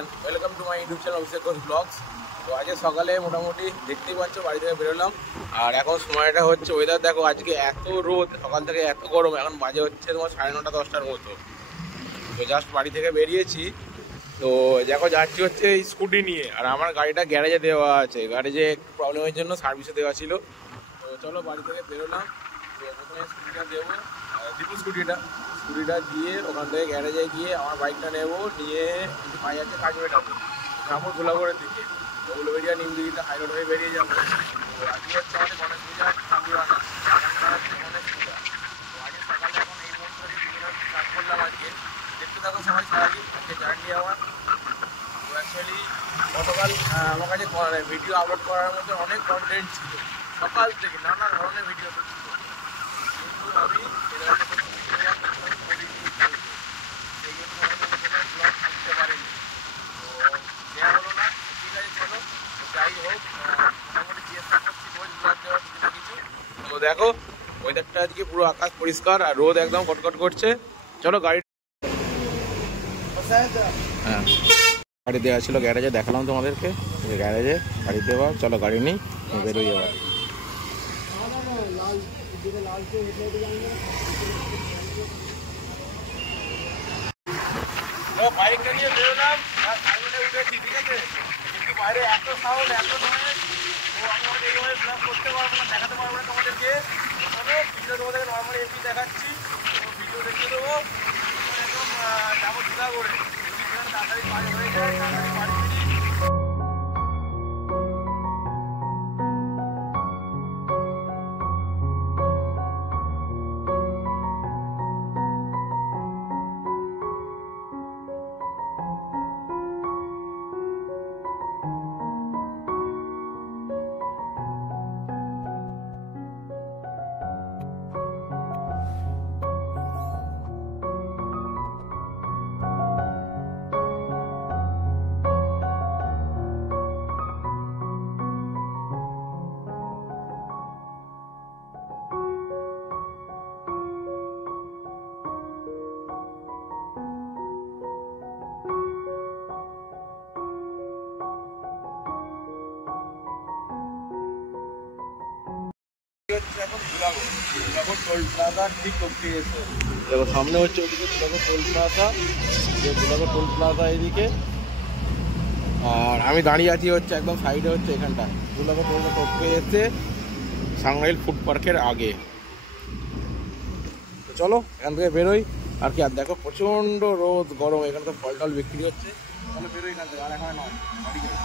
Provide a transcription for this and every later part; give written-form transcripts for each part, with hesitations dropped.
Everyone, welcome to my YouTube channel Abhishek Ghosh vlogs. তো আজকে সকালে মোটামুটি দেখতেই পাচ্ছ বাড়ি থেকে বেরোলাম। আর এখন সময়টা হচ্ছে, ওয়েদার দেখো, আজকে এত রোদ, সকাল থেকে এত গরম। এখন বাজে হচ্ছে তোমার 9:30 10টার মতো। তো জাস্ট বাড়ি থেকে বেরিয়েছি। তো দেখো যাচ্ছি হচ্ছে স্কুটি নিয়ে, আর আমার গাড়িটা গ্যারেজে দেওয়া আছে। গ্যারেজে একটু প্রবলেমের জন্য সার্ভিসে দেওয়া ছিল। তো চলো বাড়ি থেকে বেরোলাম। তো প্রথমে স্কুটিটা দেবো, দীপু স্কুটিটা দিয়ে ওখান থেকে গ্যারেজে গিয়ে আমার বাইকটা নেবো, নিয়ে একটু পাই আছে কাজবেটাতে যাবো ধুলাগড়ের দিকে। তো উলুবেড়িয়া নিমদিঘিটা হাই রোড হয়ে বেরিয়ে যাবো। তো আজকে হচ্ছে আমাদের গণেশ পূজার ঠাকুরানা, গণেশ পূজা। তো আজকে সকালে এখন এই মুহূর্তে স্টার্ট করলাম আজকে। দেখতে থাকো সবাই সারাদিন আজকে জার্নি আমার। তো অ্যাকচুয়ালি গতকাল আমার কাছে ভিডিও আপলোড করার মধ্যে অনেক কন্টেন্ট ছিল, সকাল থেকে নানা ধরনের ভিডিও ছিল, কিন্তু আমি ব্লগ করতে পারিনি। তো দেওয়া হলো না, ঠিক আছে চলো যাই হোক, মোটামুটি চেষ্টা করছি রোজ ব্লগ দেওয়ার কিছু না কিছু। তো দেখো ওয়েদারটা আজকে পুরো আকাশ পরিষ্কার, আর রোদ একদম কটকট করছে। চলো গাড়ি হ্যাঁ গাড়ি দেওয়া ছিল গ্যারেজে, দেখালাম তোমাদেরকে গ্যারেজে গাড়ি দেওয়া। চলো গাড়ি নেই, বেরোই এবার। বাইকটা নিয়ে বেরোলাম, উঠেছি, ঠিক আছে, কিন্তু বাইরে এত সাউন্ড, এত নয়েজ, তো আমরা এইভাবে ব্লগ করতে পারবো না, দেখাতে পারবো না তোমাদেরকে। ভিডিও তোমাদেরকে নর্মালি এমনি দেখাচ্ছি, তো ভিডিও দেখিয়ে দেবো। একদম যাবো চিন্তা করে, তাড়াতাড়ি বাড়ি হয়ে যায়, তাড়াতাড়ি বাড়ি ফিরি। এখন ধুলাগড় টোল প্লাজা ঠিক করতে গেছে। দেখো সামনে হচ্ছে ওদিকে Dhulagarh toll plaza, Dhulagarh toll plaza এদিকে, আর আমি দাঁড়িয়ে আছি হচ্ছে একদম সাইডে হচ্ছে এখানটা। ধুলাগড় টোলটা টপকে এসে সাংরাইল ফুড পার্কের আগে। তো চলো এখান থেকে বেরোই। আর কি, আর দেখো প্রচণ্ড রোদ গরম, এখানে তো ফল টল বিক্রি হচ্ছে। চলো বেরোই এখান থেকে, আর এখানে নয় বাড়ি যাই।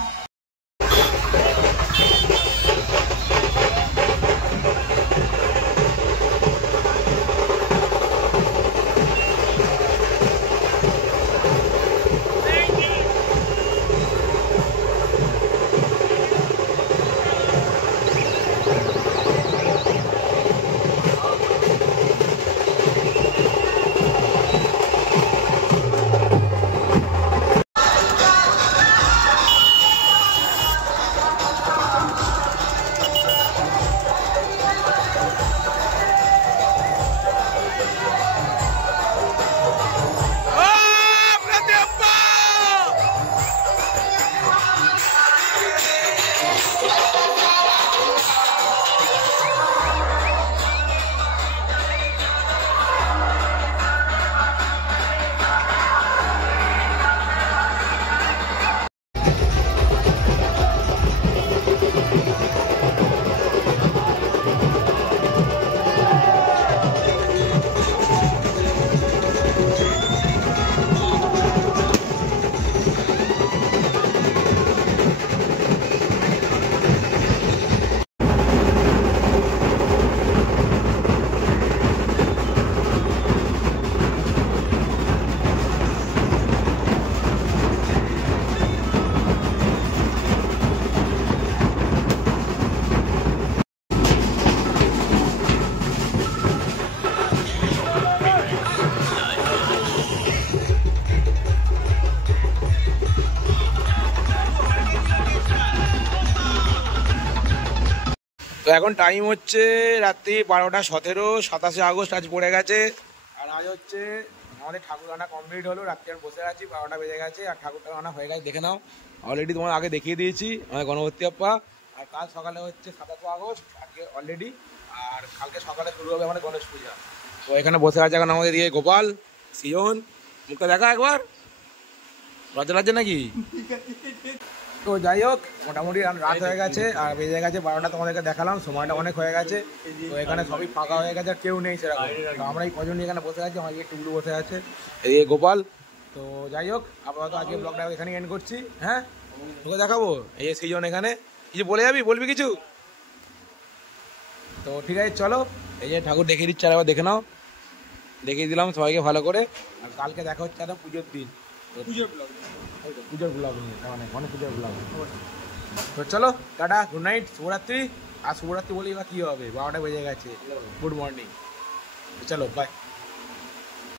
তো এখন টাইম হচ্ছে রাত্রি 12:17, 27 আগস্ট আজ পড়ে গেছে। আর আজ হচ্ছে আমাদের ঠাকুর আনা কমপ্লিট হলো, রাত্রে আর বসে আছি, 12টা বেজে গেছে আর ঠাকুরটা আনা হয়ে গেছে, দেখে নাও অলরেডি, তোমার আগে দেখিয়ে দিয়েছি আমাদের গণপতি বাপ্পা। আর কাল সকালে হচ্ছে 27 আগস্ট আজকে অলরেডি, আর কালকে সকালে শুরু হবে আমাদের গণেশ পূজা। তো এখানে বসে আছে এখন আমাদের দিয়ে গোপাল, সৃজন, মুখটা দেখা একবার, লজ্জা লাগছে নাকি? তো যাই হোক, মোটামুটি রাত হয়ে গেছে আর বেজে গেছে 12টা, তোমাদেরকে দেখালাম, সময়টা অনেক হয়ে গেছে। তো এখানে সবই ফাঁকা হয়ে গেছে আর কেউ নেই সেরকম, তো আমরা এই কজন এখানে বসে আছি, আমার এই টুকলু বসে আছে, এই গোপাল। তো যাই হোক, আপাতত আজকে ব্লগটা এখানে এন্ড করছি। হ্যাঁ, তোকে দেখাবো এই সৃজন এখানে, কিছু বলে যাবি, বলবি কিছু? তো ঠিক আছে চলো, এই যে ঠাকুর দেখিয়ে দিচ্ছে, আবার দেখে নাও, দেখিয়ে দিলাম সবাইকে ভালো করে। আর কালকে দেখা হচ্ছে একটা পুজোর দিন, পুজোর ব্লগ নিয়ে, মানে গণেশ পুজোর ব্লগ। তো চলো টাটা, গুড নাইট, শুভরাত্রি। আর শুভরাত্রি বলি বা কী হবে, 12টা বেজে গেছে, গুড মর্নিং, চলো বাই।